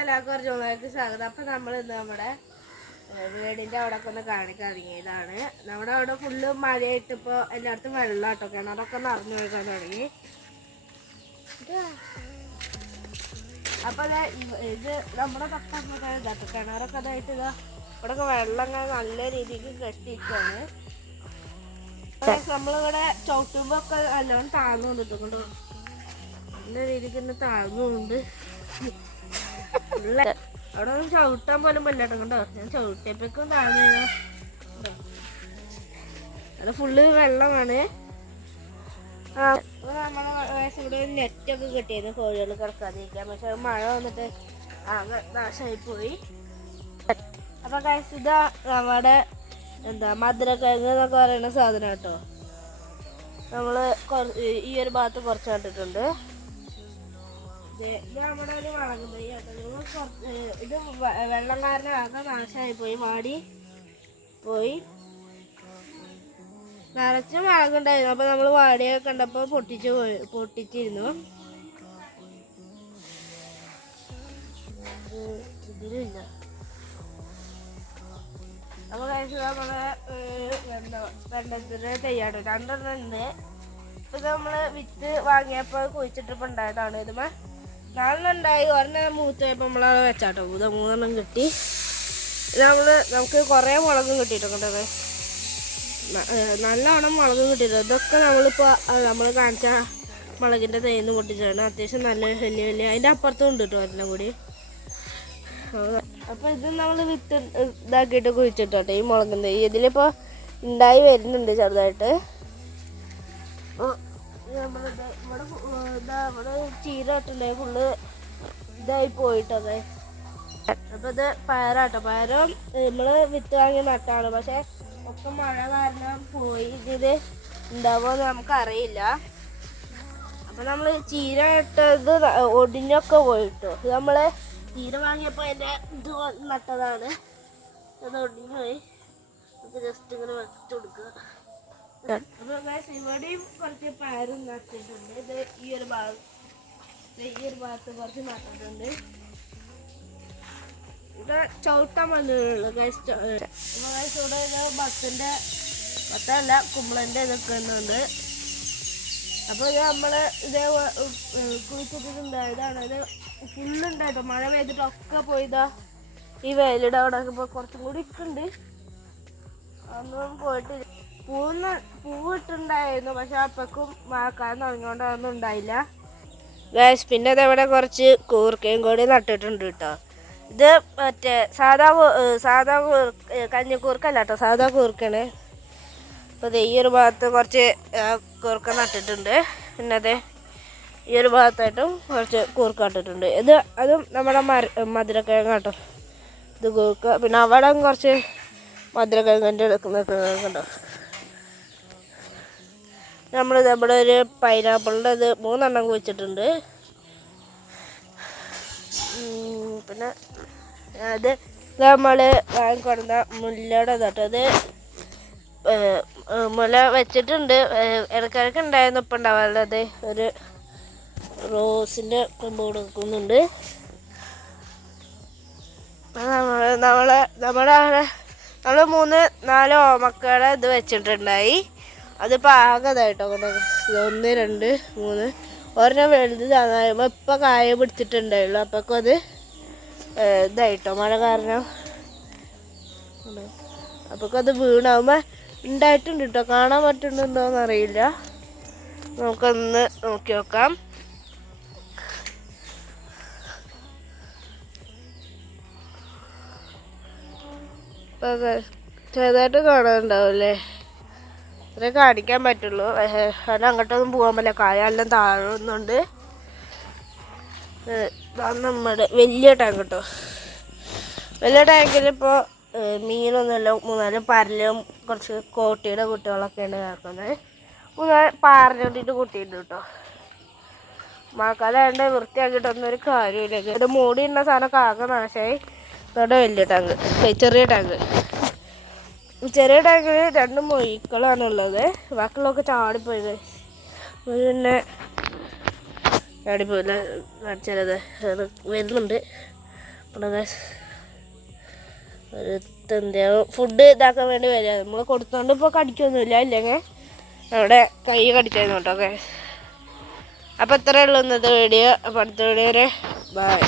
എല്ലാവർക്കും ഒരു ജോലിക്ക് സ്വാഗതം. അപ്പം നമ്മൾ ഇന്ന് നമ്മുടെ വീടിൻ്റെ അവിടെ ഒക്കെ ഒന്ന് കാണിക്കാൻ തുടങ്ങിയതാണ്. നമ്മുടെ അവിടെ ഫുള്ള് മഴയായിട്ട് ഇപ്പോൾ എല്ലായിടത്തും വെള്ളമാട്ടോ, കിണറൊക്കെ നിറഞ്ഞു പോയിക്കാൻ തുടങ്ങി. അപ്പം ഇത് നമ്മുടെ തൊട്ടപ്പുറത്തെ ഇതാട്ടോ കിണറൊക്കെ ഇതായിട്ട് ഇതാ ഇവിടെയൊക്കെ വെള്ളം നല്ല രീതിക്ക് കെട്ടിയിട്ടാണ്. നമ്മളിവിടെ ചവിട്ടുമ്പോൾ ഒക്കെ നല്ലോണം താഴ്ന്നു കൊണ്ടിട്ടുണ്ട്, നല്ല രീതിക്ക് തന്നെ താഴ്ന്നുണ്ട്. അവിടെ ഒന്നും ചവിട്ടാൻ പോലും പറ്റാട്ടോ കണ്ടോ, ഞാൻ ചവിട്ടിയപ്പോഴേക്കും താഴ്ന്നു. അത് ഫുള്ള് വെള്ളമാണ്. നമ്മളെ ഇവിടെ നെറ്റൊക്കെ കിട്ടിയത് കോഴികൾ കിടക്കാതിരിക്കാൻ, പക്ഷെ അത് മഴ വന്നിട്ട് ആകെ നാശമായി പോയി. അപ്പൊ ഇതാ നമ്മുടെ മധുരക്കിഴങ്ങ് എന്നൊക്കെ പറയുന്ന സാധനം കേട്ടോ. നമ്മള് ഈ ഒരു ഭാഗത്ത് കുറച്ച് കണ്ടിട്ടുണ്ട്. ഇത് നമ്മുടെ ഒരു വളകും തൈ കേട്ടോ. ഇത് വെള്ളം കാരണം ആകെ നാശമായി പോയി, മാടി പോയി. നിറച്ചും വളകുണ്ടായിരുന്നു. അപ്പൊ നമ്മള് വാടിയൊക്കെ കണ്ടപ്പോ പൊട്ടിച്ചിരുന്നു. ഇതിലില്ല. അപ്പൊ നമ്മള് വെണ്ടത്തിന്റെ തയ്യാട്ടോ, രണ്ടെണ്ണം ഉണ്ട്. ഇപ്പൊ നമ്മള് വിത്ത് വാങ്ങിയപ്പോ കുഴിച്ചിട്ടിപ്പോ ഉണ്ടായതാണ്. ഇതുമ്മ 4 ഉണ്ടായി, ഒരെണ്ണം മൂത്തയപ്പോ നമ്മളത് വെച്ചാട്ടോ. ഇത് 3 കിട്ടി. നമുക്ക് കുറെ മുളകും കിട്ടിയിട്ടുണ്ട്, നല്ലോണം മുളകും കിട്ടിയിട്ടുണ്ട്. ഇതൊക്കെ നമ്മളിപ്പോ നമ്മൾ കാണിച്ച മുളകിന്റെ തേന്ന് പൊട്ടിച്ചാണ്. അത്യാവശ്യം നല്ല വലിയ അതിന്റെ അപ്പുറത്തും ഉണ്ട് കേട്ടോ ഒരെണ്ണം കൂടി. അപ്പൊ ഇത് നമ്മൾ വിത്ത് ഇതാക്കിയിട്ട് കുഴിച്ചിട്ടോട്ടെ ഈ മുളകിൻ തൈ. ഇതിലിപ്പോ ഉണ്ടായി വരുന്നുണ്ട് ചെറുതായിട്ട്. ഇവിടെ ചീര ഇട്ടുണ്ടായി ഫുള്ള് ഇതായി പോയിട്ടൊക്കെ. അപ്പൊ ഇത് പയറാട്ടോ. പയറും നമ്മള് വിത്ത് വാങ്ങി നട്ടാണ്, പക്ഷെ ഒക്കെ മഴ കാരണം പോയി. ഇത് ഉണ്ടാവുമെന്ന് നമുക്കറിയില്ല. അപ്പൊ നമ്മള് ചീര ഇട്ടത് ഒടിഞ്ഞൊക്കെ പോയിട്ടോ. ഇത് നമ്മള് ചീര വാങ്ങിയപ്പോ അതിന്റെ ഇത് നട്ടതാണ്, അത് ഒടിഞ്ഞു പോയി. നമുക്ക് ജസ്റ്റ് ഇങ്ങനെ വെച്ചു കൊടുക്കുക. അപ്പൊ ഇവിടെയും കുറച്ച് പയറും നട്ടിട്ടുണ്ട്. ഇത് ഈ ഒരു ഭാഗത്ത് കുറച്ച് നട്ടിട്ടുണ്ട്. ഇത് ചവിട്ടാൻ വന്നിട്ടുള്ളു. ഇവിടെ ബത്തല്ല കുമ്പളന്റെ ഇതൊക്കെ ഉണ്ട്. അപ്പൊ ഇത് നമ്മള് ഇതേ കുഴിച്ചിട്ടുണ്ടായതാണ്. ഇത് ഫുള്ളുണ്ടായിട്ടോ, മഴ പെയ്തിട്ടൊക്കെ പോയതാ. ഈ വേലിയുടെ അവിടെ കുറച്ചും കൂടി ഇട്ടുണ്ട്, അതൊന്നും പോയിട്ടില്ല. പൂവിട്ടുണ്ടായിരുന്നു, പക്ഷെ അപ്പക്കും മഴക്കാലം തുടങ്ങിയോണ്ട് അതൊന്നും ഉണ്ടായില്ല. പിന്നെ അതവിടെ കുറച്ച് കൂർക്കയും കൂടി നട്ടിട്ടുണ്ട് കേട്ടോ. ഇത് മറ്റേ സാധാ കഞ്ഞിക്കൂർക്കല്ല കേട്ടോ, സാധാ കൂർക്കാണ്. അപ്പോൾ ഈ ഒരു ഭാഗത്ത് കുറച്ച് കൂർക്ക നട്ടിട്ടുണ്ട്. പിന്നെ അതെ ഈ ഒരു ഭാഗത്തായിട്ടും കുറച്ച് കൂർക്ക നട്ടിട്ടുണ്ട്. അതും നമ്മുടെ മധുരക്കിഴങ്ങ് കേട്ടോ. ഇത് കൂർക്ക. പിന്നെ അവിടെ കുറച്ച് മധുരക്കിഴങ്ങിൻ്റെ എടുക്കുന്നുണ്ടോ. നമ്മൾ നമ്മുടെ ഒരു പൈനാപ്പിളിൻ്റെ ഇത് 3 കുഴിച്ചിട്ടുണ്ട്. പിന്നെ അത് നമ്മൾ വാങ്ങിക്കൊടുന്ന മുല്ലയുടെ ഇതാട്ടോ. അത് മുല വെച്ചിട്ടുണ്ട്, ഇടയ്ക്കിടയ്ക്ക് ഉണ്ടായിരുന്നു. ഇപ്പം ഉണ്ടാവാറുള്ളത് ഒരു റോസിൻ്റെ കൊമ്പ് കൊടുക്കുന്നുണ്ട്. നമ്മൾ 3-4 ഓമക്കയുടെ ഇത് വെച്ചിട്ടുണ്ടായി. അതിപ്പോൾ ആകതായിട്ടോ. 1 2 3 ഒരെണ്ണം വലുത് താങ്ങാകുമ്പോൾ ഇപ്പം കായ പിടിച്ചിട്ടുണ്ടായുള്ളൂ. അപ്പോഴേക്കും അത് ഇതായിട്ടോ, മഴ കാരണം. അപ്പോഴേക്കും അത് വീണാകുമ്പോൾ ഉണ്ടായിട്ടുണ്ട് കേട്ടോ. കാണാൻ പറ്റുന്നുണ്ടോയെന്ന് അറിയില്ല, നമുക്കൊന്ന് നോക്കി നോക്കാം. ചെറുതായിട്ട് കാണാനുണ്ടാവില്ലേ, അത്രേ കാണിക്കാൻ പറ്റുള്ളൂ. കാരണം അങ്ങോട്ടൊന്നും പോകാൻ പറ്റില്ല, കായെല്ലാം താഴുന്നുണ്ട്. നമ്മുടെ വലിയ ടാങ്ക് കേട്ടോ. വലിയ ടാങ്കിലിപ്പോൾ മീനൊന്നുമല്ല, 3-4 പരലും കുറച്ച് കോട്ടിയുടെ കുട്ടികളൊക്കെയാണ് കിടക്കുന്നത്. 3-4 പാറിനോട്ടിട്ട് കുട്ടിയുണ്ട് കേട്ടോ. മഴക്കാലം വൃത്തിയാക്കിയിട്ടൊന്നും ഒരു കാര്യമില്ല. ഇത് മൂടിയുള്ള സാധനമൊക്കെ ആകെ നാശമായി. ഇവിടെ വലിയ ടാങ്ക്, ചെറിയ ടാങ്കിൽ 2 മൊയ്ക്കളാണുള്ളത്. ബാക്കിയുള്ളതൊക്കെ ചാടിപ്പോയത്. പിന്നെ ചാടിപ്പോയില്ല, ചിലത് വരുന്നുണ്ട്. ഒരു എന്തെങ്കിലും ഫുഡ് ഇതാക്കാൻ വേണ്ടി വരിക. നമ്മൾ കൊടുത്തോണ്ട് ഇപ്പോൾ കടിക്കൊന്നുമില്ല, ഇല്ലെങ്കിൽ അവിടെ കൈ കടിച്ചായിരുന്നു കേട്ടോ. ഓക്കെ, അപ്പോൾ ഇത്രയേ ഉള്ളൂ ഇന്നത്തെ വീഡിയോ. അപ്പോൾ അടുത്ത വീഡിയോ വരെ ബൈ.